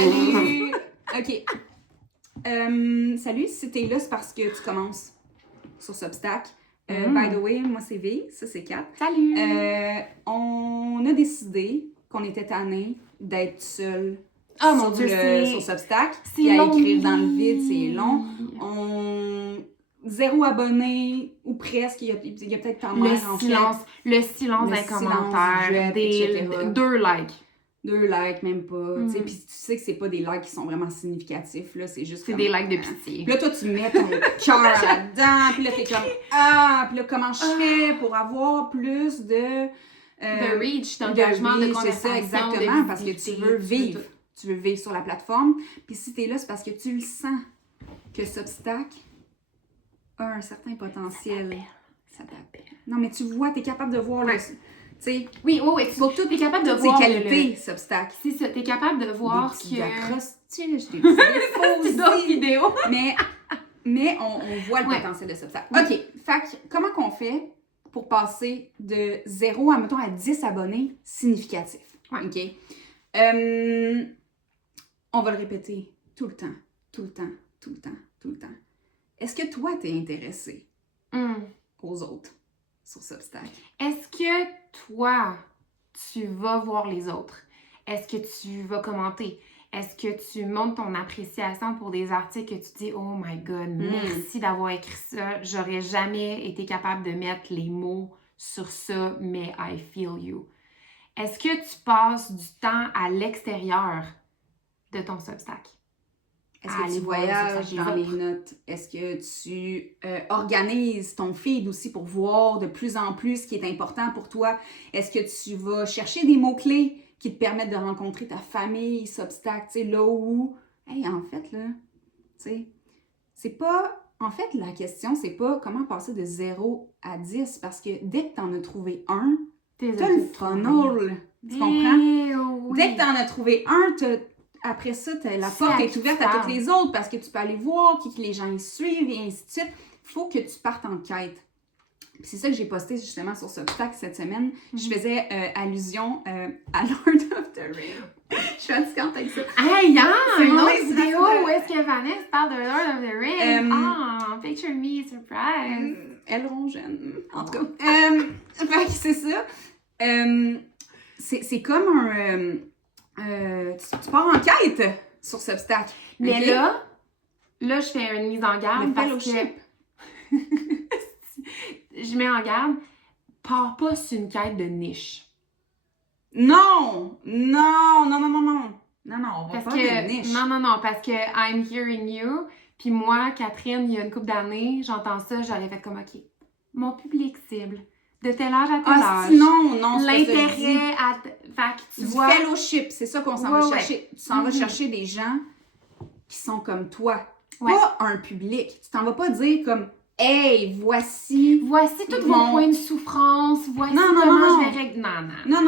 Salut! OK. Salut, si t'es là, c'est parce que tu commences sur Substack. By the way, moi c'est V, ça c'est Kat. Salut! On a décidé qu'on était tannés d'être seuls mon Dieu, sur Substack. C'est Puis à long. écrire dans le vide, c'est long. Zéro abonné, ou presque. Il y a peut-être ta mère en fait. Le silence des commentaires, etc. 2 likes. 2 likes, même pas. Puis tu sais que c'est pas des likes qui sont vraiment significatifs, là. C'est juste C'est comme, des likes de pitié. Puis là, toi, tu mets ton cœur là-dedans. Puis là, t'es comme, ah! Puis là, comment je fais pour avoir plus de reach, d'engagement, de conversation, c'est ça, exactement, parce que tu veux vivre. Tu veux vivre sur la plateforme. Puis si t'es là, c'est parce que tu le sens que Substack a un certain potentiel. Ça t'appelle. Non, mais tu vois, t'es capable de voir le... T'sais, oui, pour tout, t'es capable de voir qualités, Substack. C'est ça, t'es capable de voir des que... acrostiches, des fausses d'autres vidéos. Mais on voit le potentiel de Substack. OK, fait que, comment qu'on fait pour passer de 0 à 10 abonnés significatifs? OK? On va le répéter tout le temps. Est-ce que toi, t'es intéressé aux autres sur Substack? Est-ce que toi, tu vas voir les autres? Est-ce que tu vas commenter? Est-ce que tu montres ton appréciation pour des articles que tu dis « Oh my God, merci d'avoir écrit ça. J'aurais jamais été capable de mettre les mots sur ça, mais I feel you. » Est-ce que tu passes du temps à l'extérieur de ton Substack? Est-ce que tu voyages dans les notes? Est-ce que tu organises ton feed aussi pour voir de plus en plus ce qui est important pour toi? Est-ce que tu vas chercher des mots-clés qui te permettent de rencontrer ta famille, Substack, tu sais, là où... Hey, en fait, là, tu sais, c'est pas... En fait, la question, c'est pas comment passer de 0 à 10, parce que dès que t'en as trouvé un, t'as le funnel. Tu comprends? Oui. Dès que t'en as trouvé un, après ça, la porte est ouverte à toutes les autres parce que tu peux aller voir qui les gens y suivent et ainsi de suite. Il faut que tu partes en quête. Puis c'est ça que j'ai posté justement sur Substack cette semaine. Je faisais allusion à Lord of the Rings. Je suis fatigante avec ça. Hey, c'est une autre vidéo où est-ce que Vanessa parle de Lord of the Rings. Picture me, surprise. Elle rongeonne, en tout cas. Fait que c'est ça. C'est comme un... tu pars en quête sur Substack. Mais là, je fais une mise en garde parce que je mets en garde, pars pas sur une quête de niche. Non, on va pas de niche. Non, parce que I'm hearing you, puis moi, Catherine, il y a une couple d'années, j'entends ça, j'aurais fait comme, OK, mon public cible, de tel âge à tel âge. Non, c'est l'intérêt à... Fait que tu vois... fellowship, c'est ça qu'on s'en va chercher. Tu s'en vas chercher des gens qui sont comme toi. Pas un public. Tu t'en vas pas dire comme, hey, voici tous vos points de souffrance, voici comment je vais régler... Non.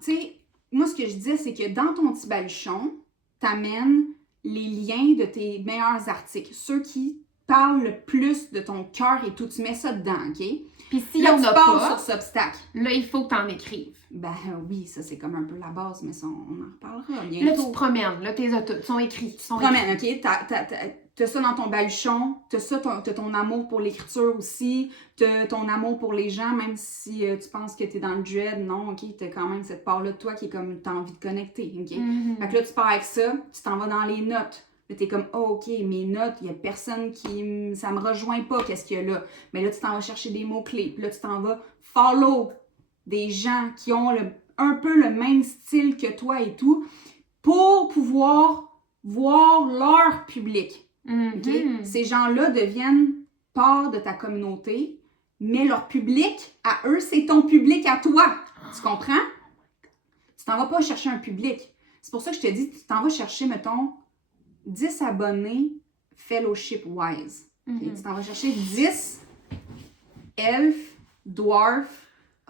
Tu sais, moi, ce que je dis, c'est que dans ton petit baluchon, t'amènes les liens de tes meilleurs articles. Ceux qui parlent le plus de ton cœur et tout. Tu mets ça dedans, OK? Puis si là, on a pas, sur Substack. Là, il faut que t'en écrives. Ben oui, ça, c'est comme un peu la base, mais ça, on en reparlera bientôt. Là, tu te promènes. Là, tes autos sont écrits. Tu te promènes, OK? T'as ça dans ton baluchon. T'as ça, t'as ton amour pour l'écriture aussi. T'as ton amour pour les gens, même si tu penses que t'es dans le dread. Non, OK? T'as quand même cette part-là de toi qui est comme, t'as envie de connecter, OK? Fait que là, tu pars avec ça. Tu t'en vas dans les notes. Là, t'es comme, oh, OK, mes notes, il y a personne qui... Ça me rejoint pas, qu'est-ce qu'il y a là? Mais là, tu t'en vas chercher des mots-clés. Puis là, tu t'en vas follow des gens qui ont un peu le même style que toi et tout pour pouvoir voir leur public. Okay? Ces gens-là deviennent part de ta communauté, mais leur public, à eux, c'est ton public à toi. Tu comprends? Tu t'en vas pas chercher un public. C'est pour ça que je te dis, tu t'en vas chercher, mettons, 10 abonnés fellowship-wise. Okay? Tu t'en vas chercher 10 elfes, dwarfs,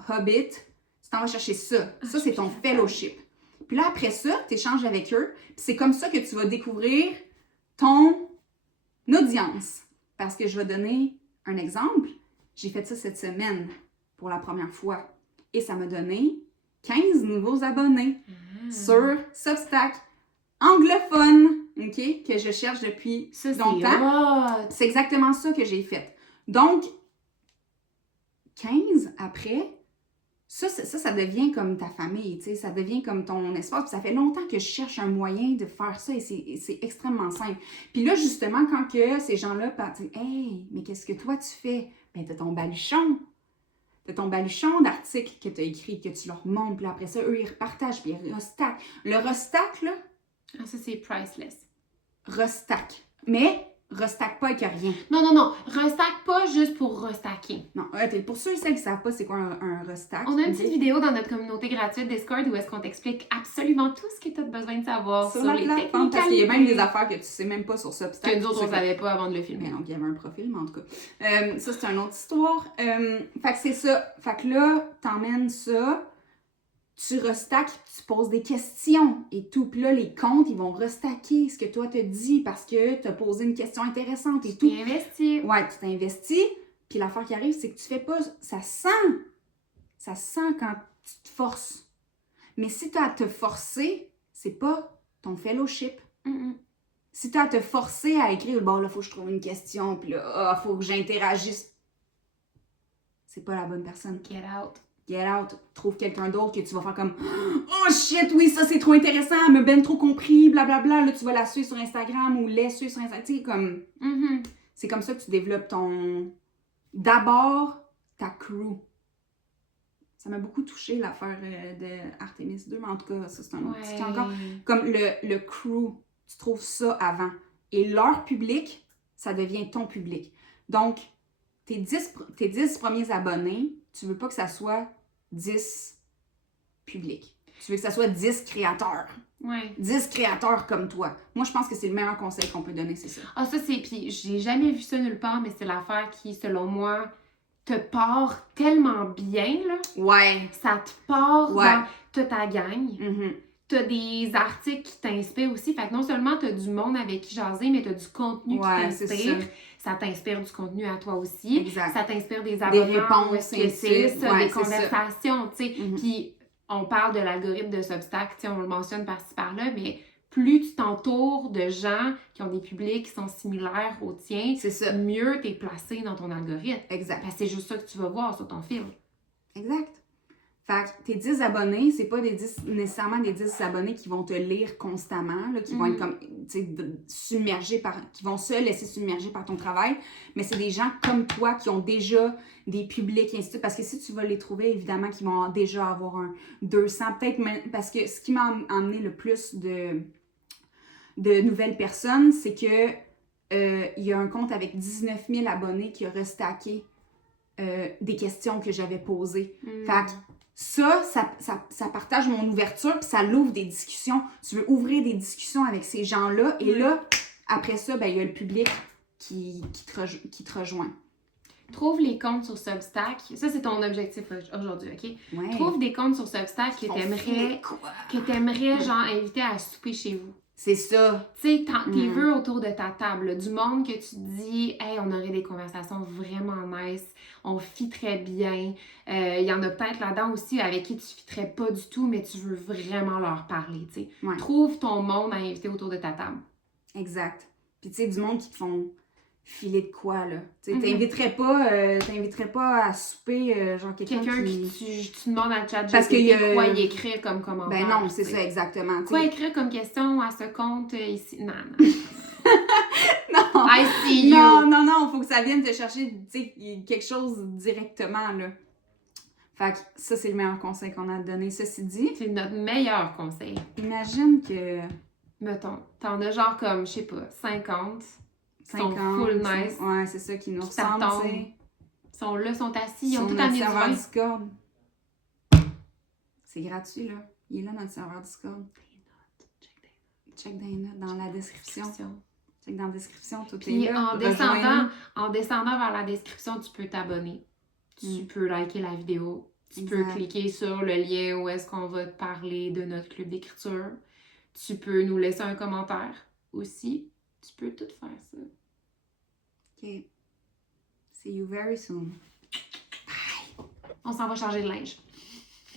hobbits. Tu t'en vas chercher ça. Ça, c'est ton fellowship. Puis là, après ça, tu échanges avec eux. Puis c'est comme ça que tu vas découvrir ton audience. Parce que je vais donner un exemple. J'ai fait ça cette semaine pour la première fois. Et ça m'a donné 15 nouveaux abonnés sur Substack. anglophone, OK, que je cherche depuis Ça, c'est longtemps. hot. C'est exactement ça que j'ai fait. Donc, 15 après, ça devient comme ta famille, tu sais, ça devient comme ton espace. Puis ça fait longtemps que je cherche un moyen de faire ça et c'est extrêmement simple. Puis là, justement, quand que ces gens-là partent, hey, mais qu'est-ce que toi tu fais? Ben, t'as ton baluchon. T'as ton baluchon d'articles que t'as écrit, que tu leur montres, puis après ça, eux, ils repartagent, puis ils restackent. Le restack, là, Ah, ça, c'est priceless. restack. Mais restack pas avec rien. Non. Restack pas juste pour restacker. Non, pour ceux et celles qui savent pas c'est quoi un restack. On a une petite vidéo dans notre communauté gratuite Discord où est-ce qu'on t'explique absolument tout ce que tu as besoin de savoir sur les techniques. Parce qu'il y a même des affaires que tu sais même pas sur Substack. Que nous autres, on savait pas avant de le filmer. Mais donc, il y avait un profil, mais en tout cas. Ça, c'est une autre histoire. Fait que c'est ça. Fait que là, t'emmènes ça, tu restacks, tu poses des questions et tout. Puis là, les comptes, ils vont restacker ce que toi t'as dit parce que t'as posé une question intéressante et tout. Tu t'investis. Ouais, tu t'investis. Puis l'affaire qui arrive, c'est que tu fais pas... Ça sent quand tu te forces. Mais si tu as à te forcer, c'est pas ton fellowship. Si tu as à te forcer à écrire, bon, là, faut que je trouve une question, puis là, faut que j'interagisse. C'est pas la bonne personne. Get out. Get out. Trouve quelqu'un d'autre que tu vas faire comme oh shit, oui, ça c'est trop intéressant, elle m'a ben trop compris, blablabla. Là, tu vas la suivre sur Instagram ou les suivre sur Instagram. Tu sais, comme. C'est comme ça que tu développes ton. D'abord, ta crew. Ça m'a beaucoup touché l'affaire de Artemis 2, mais en tout cas, ça c'est un autre petit encore. Comme le crew, tu trouves ça avant. Et leur public, ça devient ton public. Donc, tes 10 premiers abonnés, tu veux pas que ça soit 10 publics. Tu veux que ça soit 10 créateurs. Ouais. 10 créateurs comme toi. Moi, je pense que c'est le meilleur conseil qu'on peut donner, c'est ça. Ah, ça, c'est... Puis, j'ai jamais vu ça nulle part, mais c'est l'affaire qui, selon moi, te part tellement bien, là. Ouais. Ça te part Ouais. dans... T'as ta gang. T'as des articles qui t'inspirent aussi. Fait que non seulement t'as du monde avec qui jaser, mais t'as du contenu qui t'inspire. Ça t'inspire du contenu à toi aussi. Exact. Ça t'inspire des abonnements. Des réponses, c'est ça, ouais, des conversations, tu sais. Mm-hmm. Puis on parle de l'algorithme de Substack, tu sais, on le mentionne par-ci par-là, mais plus tu t'entoures de gens qui ont des publics qui sont similaires aux tiens, mieux t'es placé dans ton algorithme. Exact. Parce que c'est juste ça que tu vas voir sur ton fil. Exact. Fait que tes 10 abonnés, c'est pas nécessairement des 10 abonnés qui vont te lire constamment, là, qui vont être comme, tu sais, submergés qui vont se laisser submerger par ton travail, mais c'est des gens comme toi qui ont déjà des publics, et ainsi de suite. Parce que si tu vas les trouver, évidemment, qu'ils vont déjà avoir un 200, peut-être même, parce que ce qui m'a amené le plus de nouvelles personnes, c'est que il y a un compte avec 19 000 abonnés qui a restacké des questions que j'avais posées. Fait que ça partage mon ouverture, puis ça l'ouvre des discussions. Tu veux ouvrir des discussions avec ces gens-là, et là, après ça, ben, il y a le public qui te rejoint. Trouve les comptes sur Substack. Ça, c'est ton objectif aujourd'hui, OK? Ouais. Trouve des comptes sur Substack que t'aimerais, genre, inviter à souper chez vous. C'est ça. Tu sais, t'es veux autour de ta table, du monde que tu te dis, hey, on aurait des conversations vraiment nice, on fit très bien. Il y en a peut-être là-dedans aussi avec qui tu fitterais pas du tout, mais tu veux vraiment leur parler, tu sais. Ouais. Trouve ton monde à inviter autour de ta table. Exact. Puis tu sais, du monde qui te font filer de quoi, là. Tu sais, t'inviterais pas à souper, genre quelqu'un qui... Tu demandes à chat parce que quoi y écrire comme commentaire. Ben non, c'est ça, exactement. Quoi écrire comme question à ce compte ici? Non. Non! I see you! Non, faut que ça vienne te chercher, tu sais, quelque chose directement, là. Fait que ça, c'est le meilleur conseil qu'on a à te donner. Ceci dit... C'est notre meilleur conseil. Imagine que... Mettons, t'en as genre comme, je sais pas, 50... sont full nice. Ouais, c'est ça qui nous ressemble, tu sais. Sont là, sont assis, ils ont tout amené du vin. Discord. C'est gratuit, là. Il est là, notre serveur Discord. Check des notes dans la description. Check dans la description, tout puis est là. En descendant vers la description, tu peux t'abonner. Tu peux liker la vidéo. Tu peux cliquer sur le lien où est-ce qu'on va te parler de notre club d'écriture. Tu peux nous laisser un commentaire aussi. Tu peux tout faire ça. OK. See you very soon. Bye. On s'en va changer de linge.